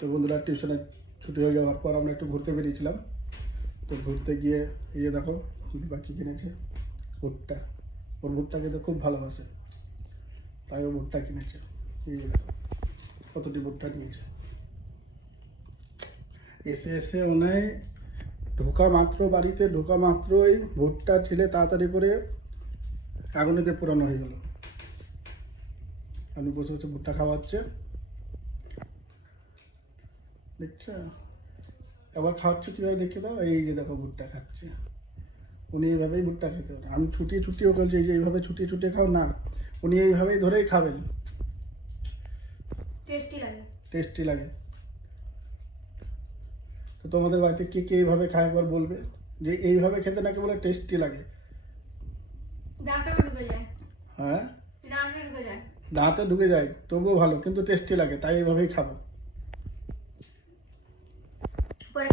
তো বন্ধুরা টিউশনে ছুটি হয়ে যাওয়ার পর আমরা একটু ঘুরতে বেরিয়েছিলাম। তো ঘুরতে গিয়ে এই দেখো দিদিবা কী কিনেছে, ভুট্টা। ওর ভুট্টা খেতে খুব ভালোবাসে, তাই ও ভুট্টা কিনেছে। এই দেখো কতটি ভুট্টা নিয়েছে। এসে এসে ওনায় ঢোকা মাত্র বাড়িতে ঢোকা মাত্রই ভুট্টা ছিলে তাড়াতাড়ি করে আগুনেতে পোড়ানো হয়ে গেল। আমি বসে বসে ভুট্টা খাওয়াচ্ছে, দেখছো? আবার খাওয়াচ্ছে কীভাবে দেখে দাও, এই যে দেখো ভুট্টা খাচ্ছে। উনি এইভাবেই ভুট্টা খেতে পারেন। আমি ছুটিয়ে ছুটিয়েও বলছি যে এইভাবে ছুটিয়ে ছুটিয়ে খাও না, উনি এইভাবেই ধরেই খাবেন। টেস্টি লাগে, টেস্টি লাগে। তো তোমাদের বাড়িতে কে কে এইভাবে খায় একবার বলবে, যে এইভাবে খেতে নাকি বলে টেস্টি লাগে। দাঁতেও ঢুকে যায়। হ্যাঁ, দাঁতে ঢুকে যায়, দাঁতে ঢুকে যায় তবুও ভালো, কিন্তু টেস্টি লাগে, তাই এইভাবেই খাবো। পরে